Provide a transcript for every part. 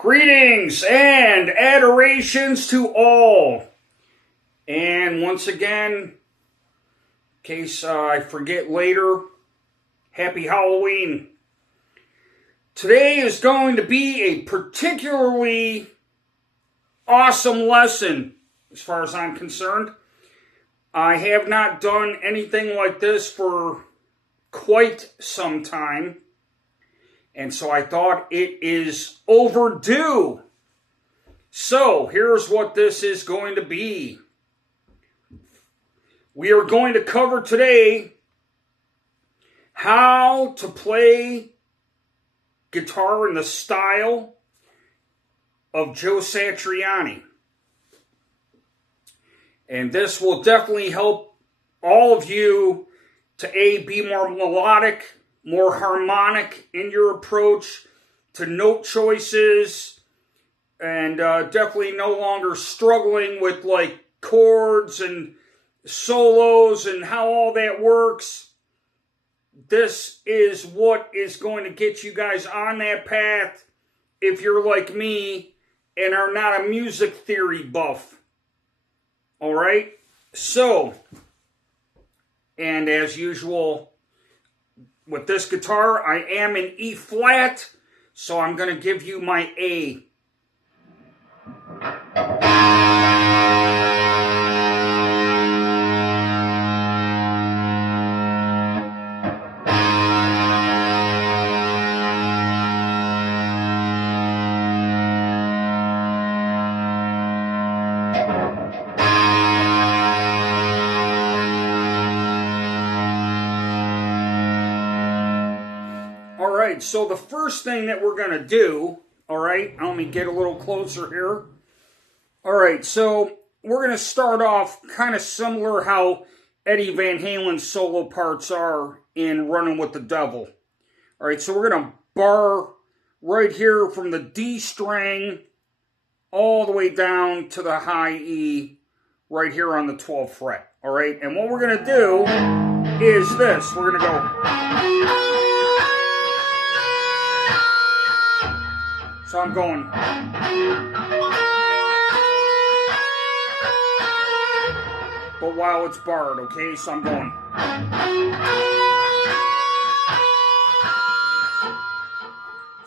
Greetings and adorations to all. And once again, in case I forget later, happy Halloween. Today is going to be a particularly awesome lesson as far as I'm concerned. I have not done anything like this for quite some time. And so I thought it is overdue. So here's what this is going to be. We are going to cover today how to play guitar in the style of Joe Satriani. And this will definitely help all of you to be more melodic, more harmonic in your approach to note choices, and definitely no longer struggling with like chords and solos and how all that works. This is what is going to get you guys on that path if you're like me and are not a music theory buff. All right? So, and as usual, with this guitar, I am in E flat, so I'm going to give you my A. Alright, so the first thing that we're going to do, alright, let me get a little closer here. Alright, so we're going to start off kind of similar how Eddie Van Halen's solo parts are in Running with the Devil. Alright, so we're going to bar right here from the D string all the way down to the high E right here on the 12th fret. Alright, and what we're going to do is this. We're going to go... So I'm going. But while it's barred, okay? So I'm going.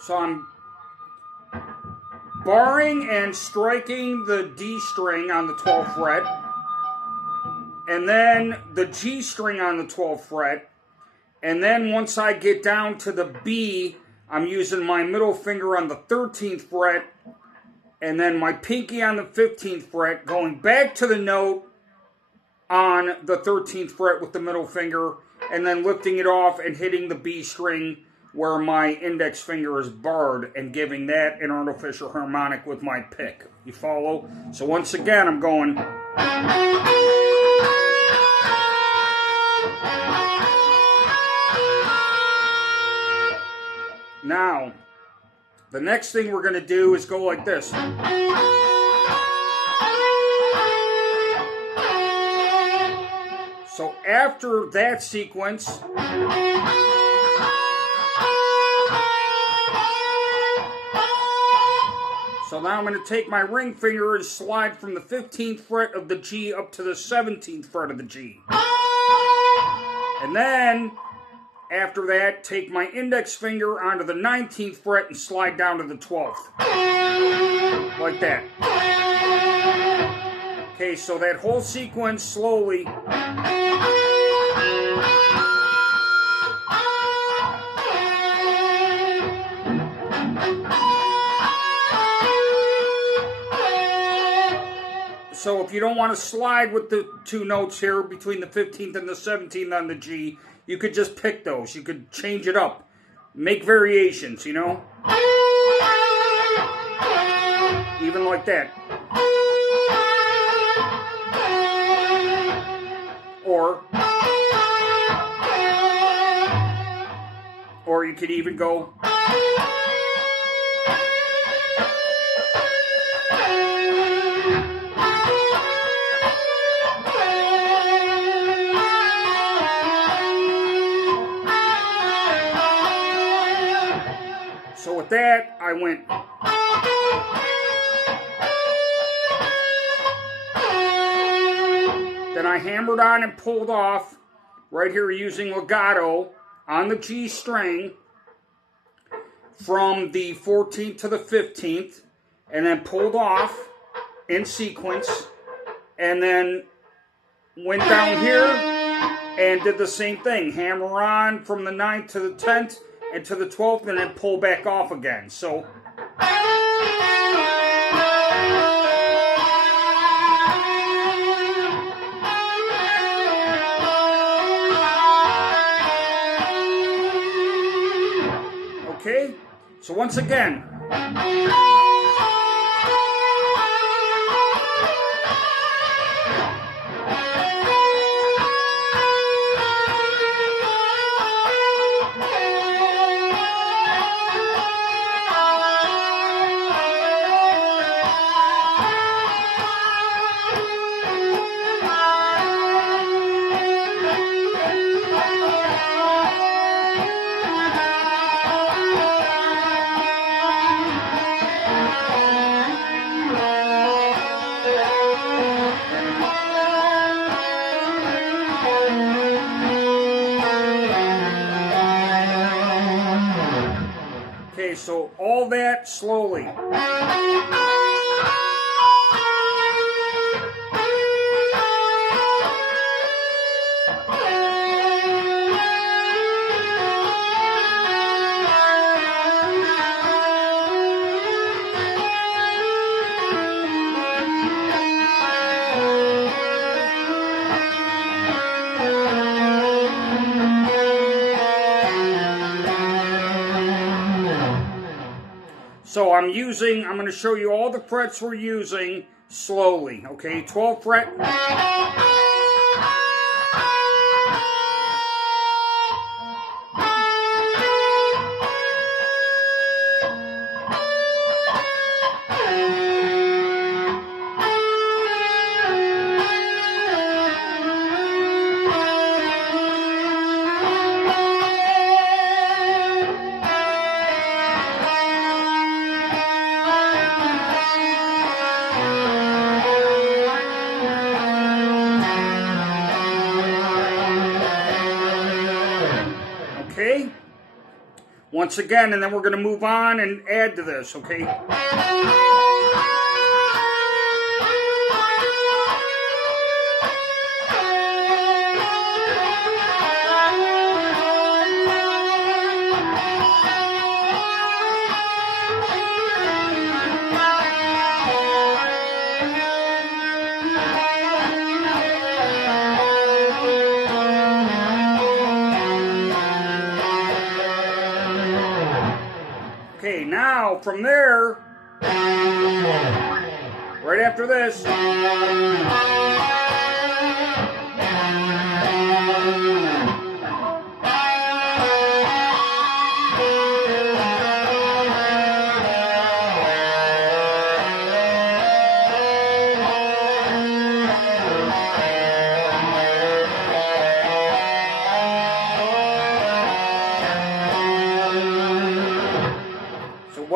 So I'm barring and striking the D string on the 12th fret. And then the G string on the 12th fret. And then once I get down to the B, I'm using my middle finger on the 13th fret, and then my pinky on the 15th fret, going back to the note on the 13th fret with the middle finger, and then lifting it off and hitting the B string where my index finger is barred, and giving that an artificial harmonic with my pick. You follow? So once again, I'm going... Now, the next thing we're going to do is go like this. So after that sequence, so now I'm going to take my ring finger and slide from the 15th fret of the G up to the 17th fret of the G. And then... after that, take my index finger onto the 19th fret and slide down to the 12th. Like that. Okay, so that whole sequence slowly. So if you don't want to slide with the two notes here between the 15th and the 17th on the G, you could just pick those. You could change it up. Make variations, you know? Even like that. Or you could even go... So with that, I went... Then I hammered on and pulled off, right here using legato, on the G string, from the 14th to the 15th, and then pulled off in sequence, and then went down here and did the same thing. Hammer on from the 9th to the 10th and to the 12th, and then pull back off again. So okay, so once again. Okay, so all that slowly. So I'm going to show you all the frets we're using slowly, okay? 12th fret. Okay, once again, and then we're going to move on and add to this, okay? Okay, now from there, right after this,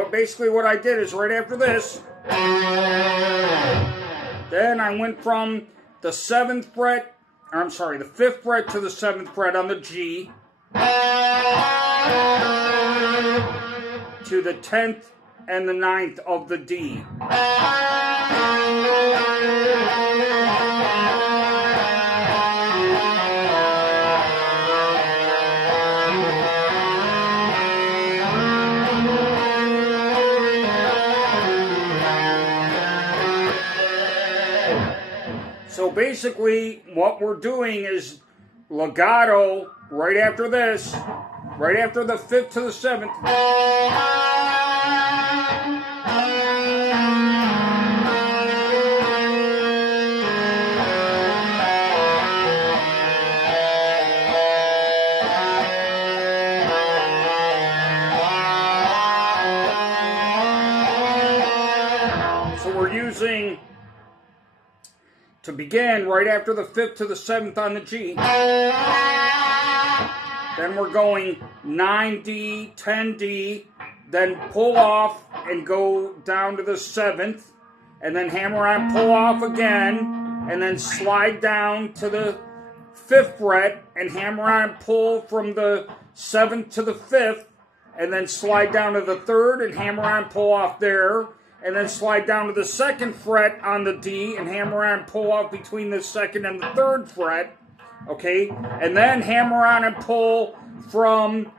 basically what I did is right after this, then I went from the 7th fret, or I'm sorry, the 5th fret to the 7th fret on the G, to the 10th and the 9th of the D. So basically, what we're doing is legato right after this, right after the 5th to the 7th. So we're using, to begin, right after the 5th to the 7th on the G. Then we're going 9D, 10D, then pull off and go down to the 7th, and then hammer on, pull off again, and then slide down to the 5th fret, and hammer on and pull from the 7th to the 5th, and then slide down to the 3rd, and hammer on and pull off there, and then slide down to the 2nd fret on the D, and hammer on and pull off between the 2nd and the 3rd fret, okay, and then hammer on and pull from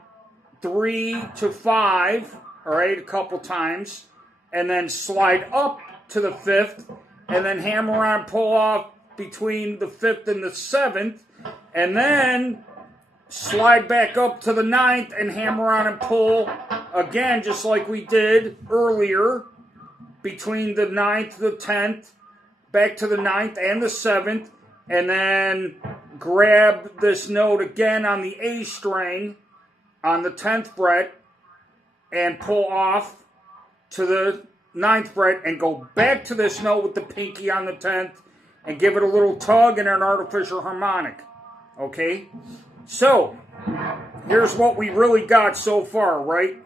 3 to 5, all right, a couple times, and then slide up to the 5th, and then hammer on, pull off between the 5th and the 7th, and then slide back up to the 9th and hammer on and pull again, just like we did earlier, between the 9th, the 10th, back to the 9th and the 7th, and then grab this note again on the A string on the 10th fret and pull off to the 9th fret and go back to this note with the pinky on the 10th and give it a little tug and an artificial harmonic. Okay? So, here's what we really got so far, right?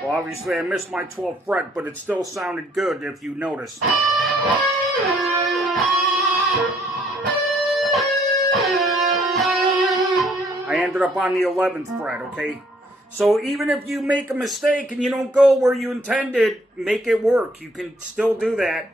Well, obviously I missed my 12th fret, but it still sounded good if you notice. I ended up on the 11th fret, okay? So even if you make a mistake and you don't go where you intended, make it work. You can still do that.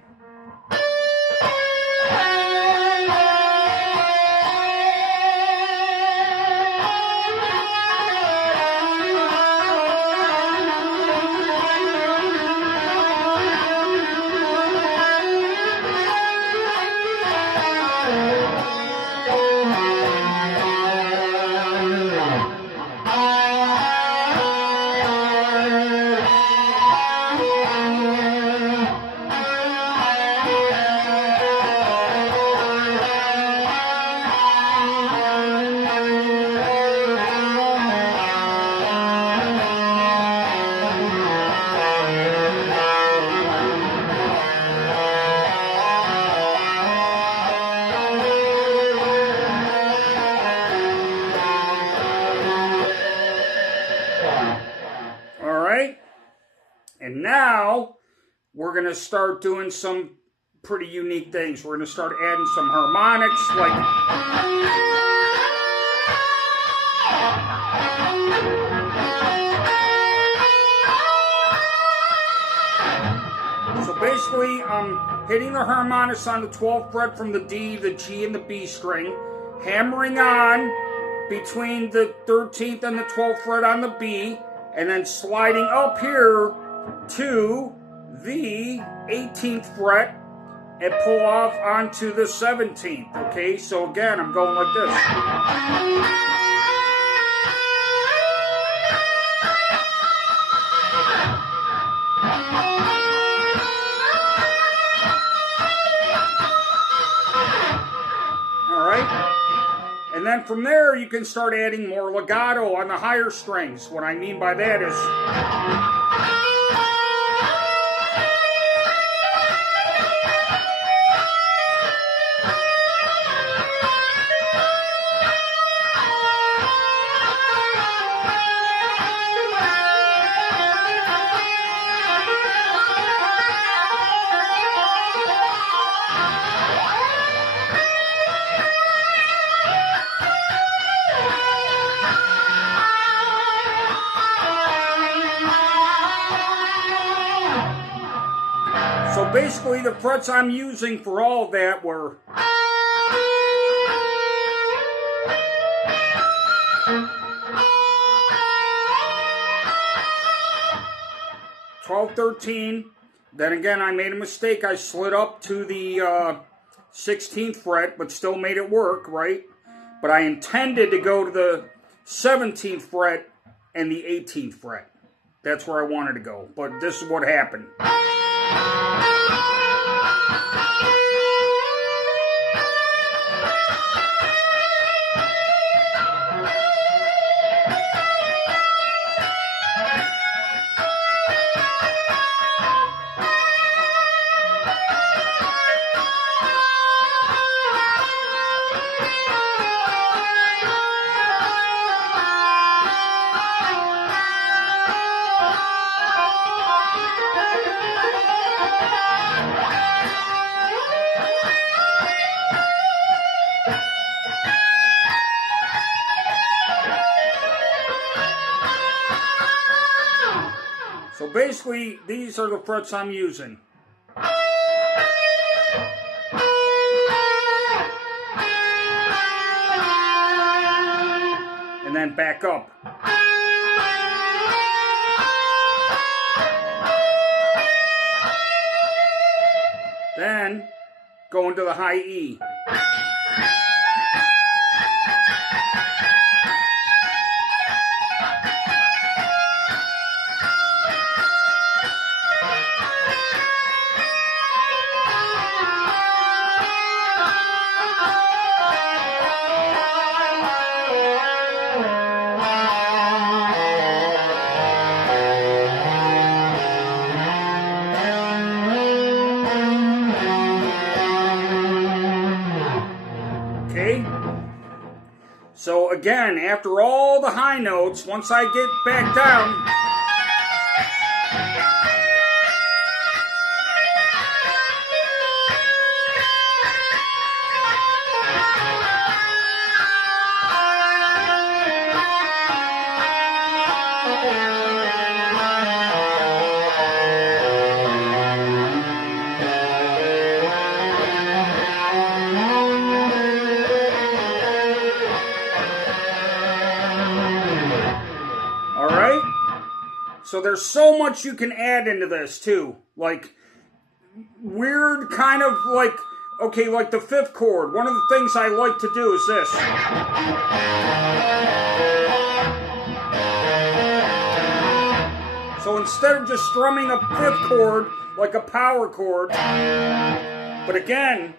And now, we're going to start doing some pretty unique things. We're going to start adding some harmonics, So basically, I'm hitting the harmonics on the 12th fret from the D, the G, and the B string, hammering on between the 13th and the 12th fret on the B, and then sliding up here to the 18th fret and pull off onto the 17th. Okay, so again, I'm going like this. Alright? And then from there, you can start adding more legato on the higher strings. What I mean by that is... So basically the frets I'm using for all that were 12, 13. Then again, I made a mistake. I slid up to the 16th fret, but still made it work, right? But I intended to go to the 17th fret and the 18th fret. That's where I wanted to go. But this is what happened. So basically, these are the frets I'm using. And then back up. Then go into the high E. So again, after all the high notes, once I get back down, so there's so much you can add into this too. Like weird kind of like, okay, like the fifth chord. One of the things I like to do is this. So instead of just strumming a fifth chord like a power chord, but again,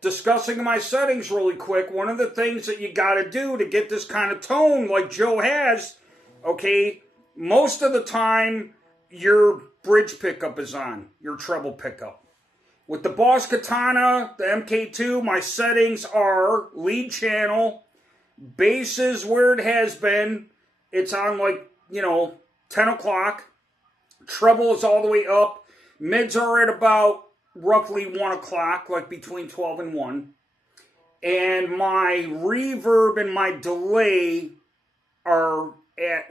discussing my settings really quick, one of the things that you got to do to get this kind of tone like Joe has, okay, most of the time, your bridge pickup is on, your treble pickup. With the Boss Katana, the MK2, my settings are lead channel, bass is where it has been. It's on like, 10 o'clock. Treble is all the way up. Mids are at about roughly 1 o'clock, like between 12 and 1. And my reverb and my delay are at...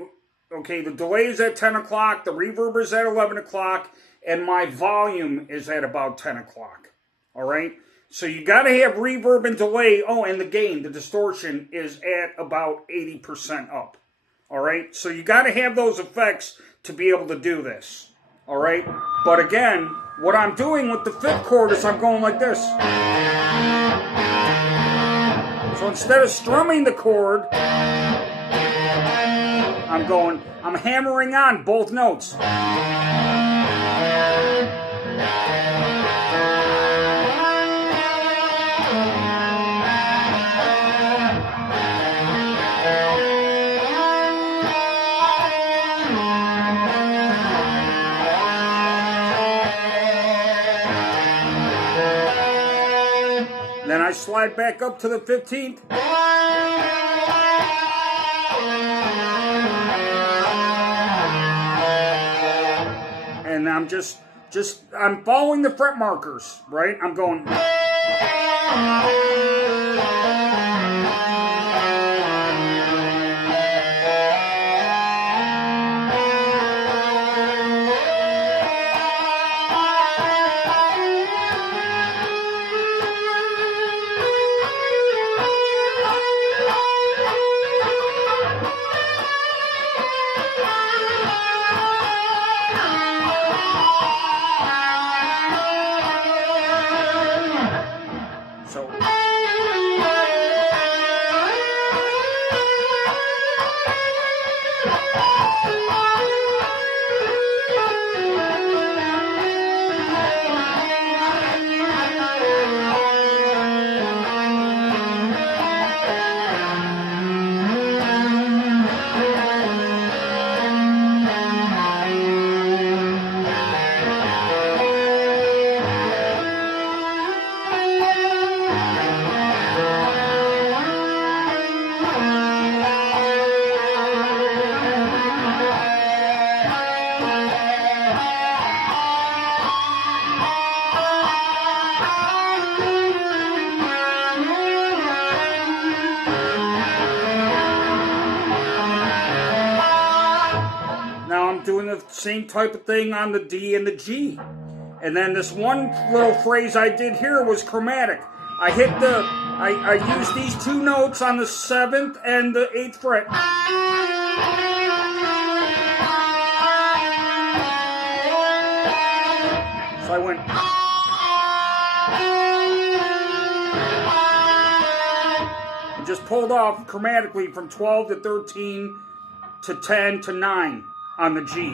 Okay, the delay is at 10 o'clock, the reverb is at 11 o'clock, and my volume is at about 10 o'clock. All right? So you got to have reverb and delay. Oh, and the gain, the distortion, is at about 80% up. All right? So you got to have those effects to be able to do this. All right? But again, what I'm doing with the fifth chord is I'm going like this. So instead of strumming the chord, I'm hammering on both notes. Then I slide back up to the 15th. And I'm I'm following the fret markers, right? I'm going. So same type of thing on the D and the G. And then this one little phrase I did here was chromatic. I used these 2 notes on the 7th and the 8th fret. So I went. And just pulled off chromatically from 12 to 13 to 10 to 9 on the G.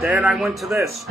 Then I went to this.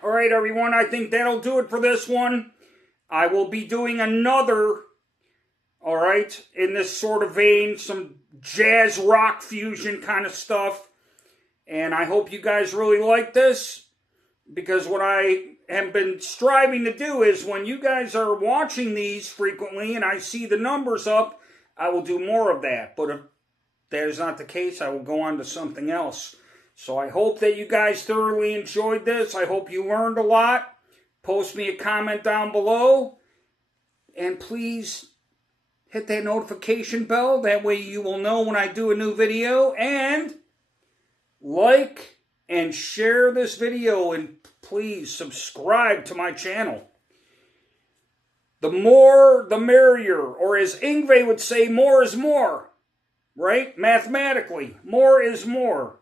Alright everyone, I think that'll do it for this one. I will be doing another, alright, in this sort of vein, some jazz rock fusion kind of stuff. And I hope you guys really like this, because what I have been striving to do is when you guys are watching these frequently and I see the numbers up, I will do more of that. But if that is not the case, I will go on to something else. So I hope that you guys thoroughly enjoyed this. I hope you learned a lot. Post me a comment down below. And please hit that notification bell. That way you will know when I do a new video. And like and share this video. And please subscribe to my channel. The more, the merrier. Or as Yngwie would say, more is more. Right? Mathematically, more is more.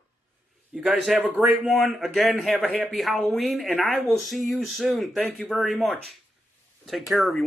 You guys have a great one. Again, have a happy Halloween, and I will see you soon. Thank you very much. Take care, everyone.